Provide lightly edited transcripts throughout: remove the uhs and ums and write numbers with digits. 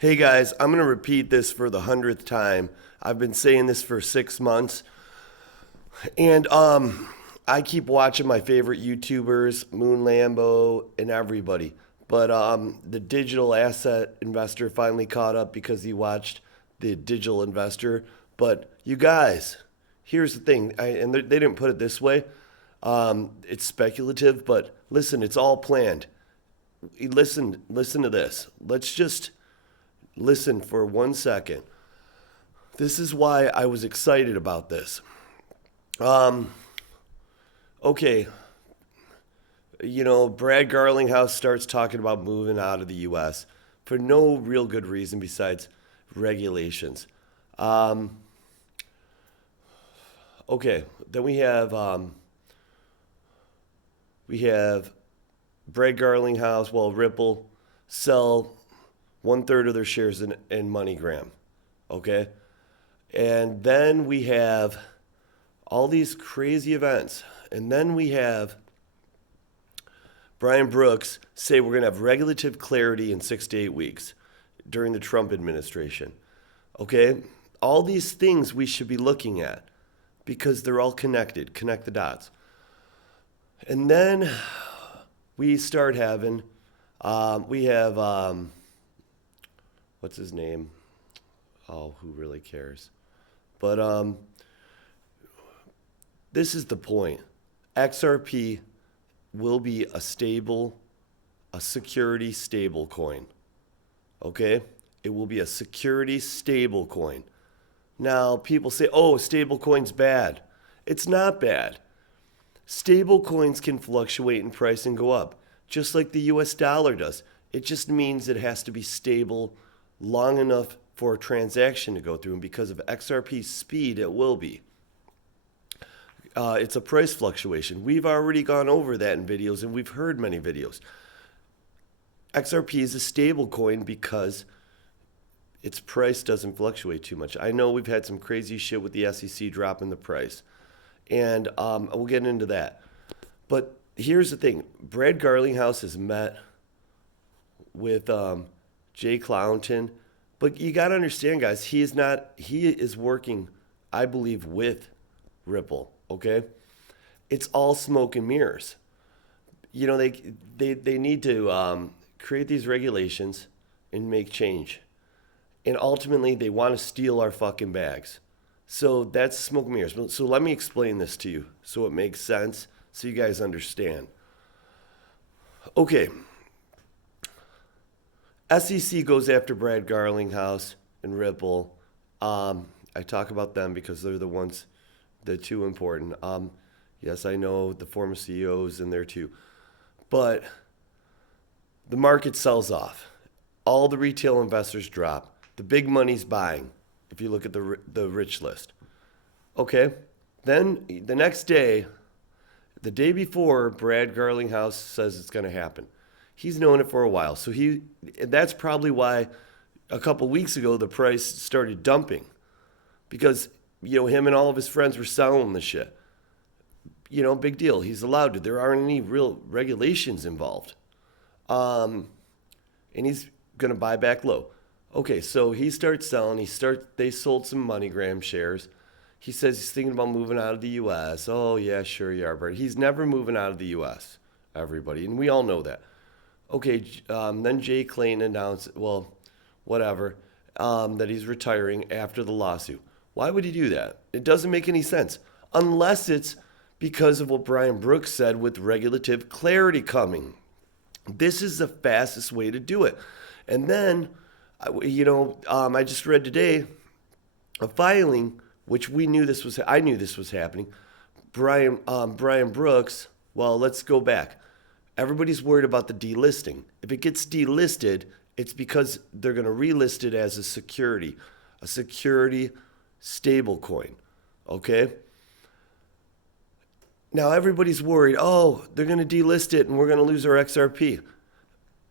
Hey guys, I'm going to repeat this for the 100th time. I've been saying this for 6 months. And I keep watching my favorite YouTubers, Moon Lambo, and everybody. But the digital asset investor finally caught up because he watched the digital investor. But you guys, here's the thing, and they didn't put it this way. It's speculative, but listen, it's all planned. Listen to this. Let's just listen for 1 second. This is why I was excited about this. Okay, Brad Garlinghouse starts talking about moving out of the U.S. for no real good reason besides regulations. Okay, then we have Brad Garlinghouse, Ripple sell 1/3 of their shares in MoneyGram. Okay, and then we have all these crazy events, and then we have Brian Brooks say we're going to have regulative clarity in 6 to 8 weeks during the Trump administration. Okay? All these things we should be looking at because they're all connected. Connect the dots. And then we start having, we have, what's his name? Oh, who really cares? But this is the point. XRP will be a security stable coin. Okay? It will be a security stable coin. Now, people say, oh, stable coin's bad. It's not bad. Stable coins can fluctuate in price and go up, just like the US dollar does. It just means it has to be stable long enough for a transaction to go through, and because of XRP's speed, it will be. It's a price fluctuation. We've already gone over that in videos, and we've heard many videos. XRP is a stable coin because its price doesn't fluctuate too much. I know we've had some crazy shit with the SEC dropping the price, and we'll get into that. But here's the thing. Brad Garlinghouse has met with Jay Clownton, but you got to understand, guys, he is working, I believe, with Ripple. Okay, it's all smoke and mirrors. They need to create these regulations and make change, and ultimately they want to steal our fucking bags. So that's smoke and mirrors. So let me explain this to you so it makes sense, so you guys understand. Okay, SEC goes after Brad Garlinghouse and Ripple. I talk about them because they're the two important. Yes, I know the former CEOs in there too. But the market sells off. All the retail investors drop. The big money's buying, if you look at the rich list. Okay, then the next day, the day before, Brad Garlinghouse says it's going to happen. He's known it for a while. So that's probably why a couple weeks ago the price started dumping. Because him and all of his friends were selling the shit. Big deal. He's allowed to. There aren't any real regulations involved. And he's going to buy back low. Okay, so he starts selling. They sold some MoneyGram shares. He says he's thinking about moving out of the U.S. Oh, yeah, sure you are, but he's never moving out of the U.S., everybody. And we all know that. Okay, then Jay Clayton announced, that he's retiring after the lawsuit. Why would he do that? It doesn't make any sense. Unless it's because of what Brian Brooks said with regulative clarity coming. This is the fastest way to do it. And then, I just read today a filing, which I knew this was happening. Brian Brooks, let's go back. Everybody's worried about the delisting. If it gets delisted, it's because they're going to relist it as a security stable coin. Okay? Now everybody's worried, they're going to delist it and we're going to lose our XRP.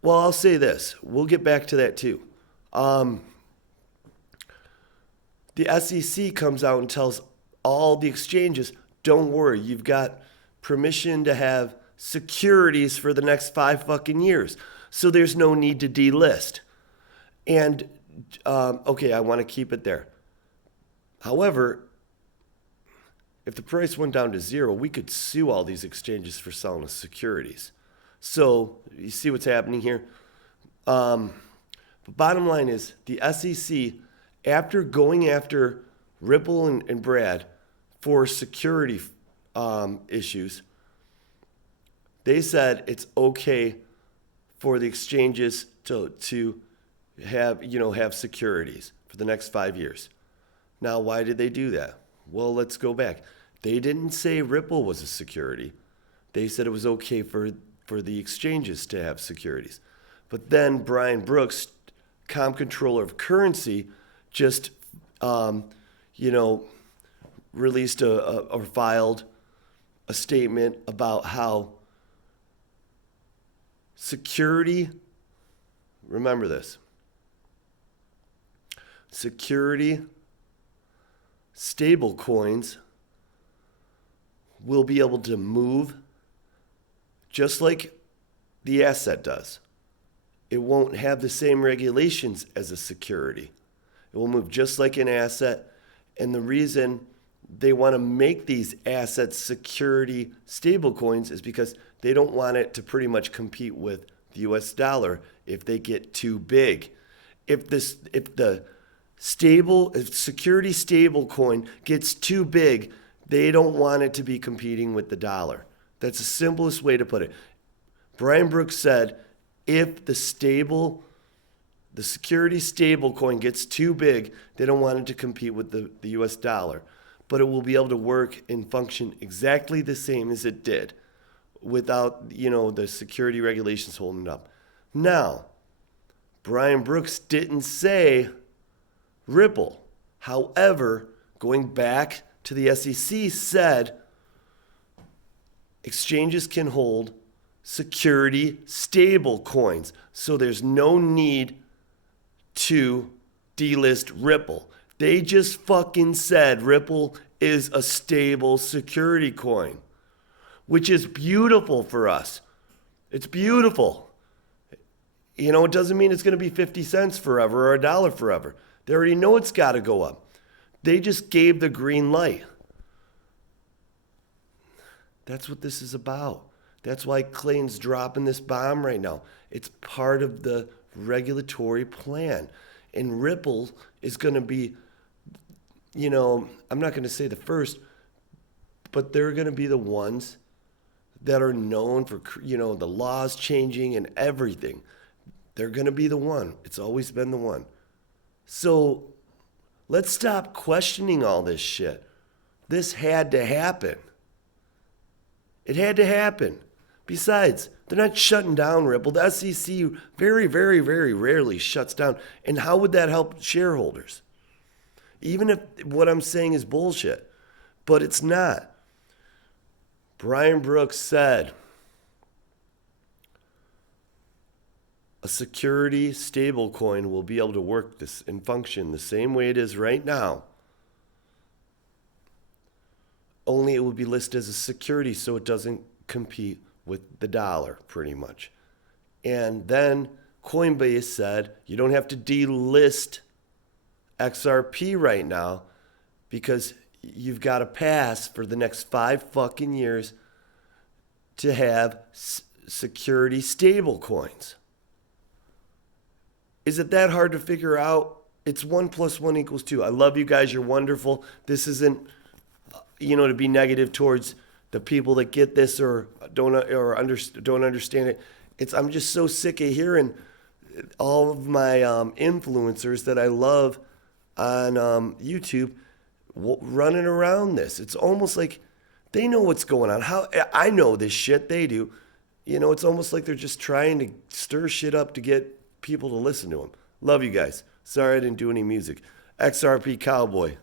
Well, I'll say this. We'll get back to that too. The SEC comes out and tells all the exchanges, don't worry, you've got permission to have securities for the next 5 fucking years. So there's no need to delist. And Okay, I want to keep it there. However, if the price went down to zero, we could sue all these exchanges for selling us securities. So you see what's happening here? But bottom line is the SEC, after going after Ripple and Brad for security issues, they said it's okay for the exchanges to have securities for the next 5 years. Now, why did they do that? Well, let's go back. They didn't say Ripple was a security. They said it was okay for the exchanges to have securities. But then Brian Brooks, comptroller of currency, just released or filed a statement about how security, remember this, security stable coins will be able to move just like the asset does. It won't have the same regulations as a security. It will move just like an asset. And the reason they want to make these assets security stable coins is because they don't want it to pretty much compete with the US dollar if they get too big. If security stable coin gets too big, they don't want it to be competing with the dollar. That's the simplest way to put it. Brian Brooks said, if the security stable coin gets too big, they don't want it to compete with the US dollar. But it will be able to work and function exactly the same as it did without, the security regulations holding it up. Now, Brian Brooks didn't say Ripple. However, going back to the SEC said exchanges can hold security stable coins. So there's no need to delist Ripple. They just fucking said Ripple is a stable security coin, which is beautiful for us. It's beautiful. It doesn't mean it's going to be 50 cents forever or $1 forever. They already know it's got to go up. They just gave the green light. That's what this is about. That's why Clayton's dropping this bomb right now. It's part of the regulatory plan. And Ripple is going to be, I'm not going to say the first, but they're going to be the ones that are known for, the laws changing and everything. They're going to be the one. It's always been the one. So let's stop questioning all this shit. This had to happen. It had to happen. Besides, they're not shutting down Ripple. The SEC very, very, very rarely shuts down. And how would that help shareholders? Even if what I'm saying is bullshit. But it's not. Brian Brooks said a security stablecoin will be able to work this and function the same way it is right now. Only it will be listed as a security so it doesn't compete with the dollar, pretty much. And then Coinbase said you don't have to delist XRP right now because you've got to pass for the next 5 fucking years to have security stable coins. Is it that hard to figure out? It's 1 + 1 = 2. I love you guys. You're wonderful. This isn't, to be negative towards the people that get this or don't understand it. I'm just so sick of hearing all of my influencers that I love on YouTube running around this. It's almost like they know what's going on. How I know this shit, they do. It's almost like they're just trying to stir shit up to get people to listen to them. Love you guys. Sorry I didn't do any music. XRP Cowboy.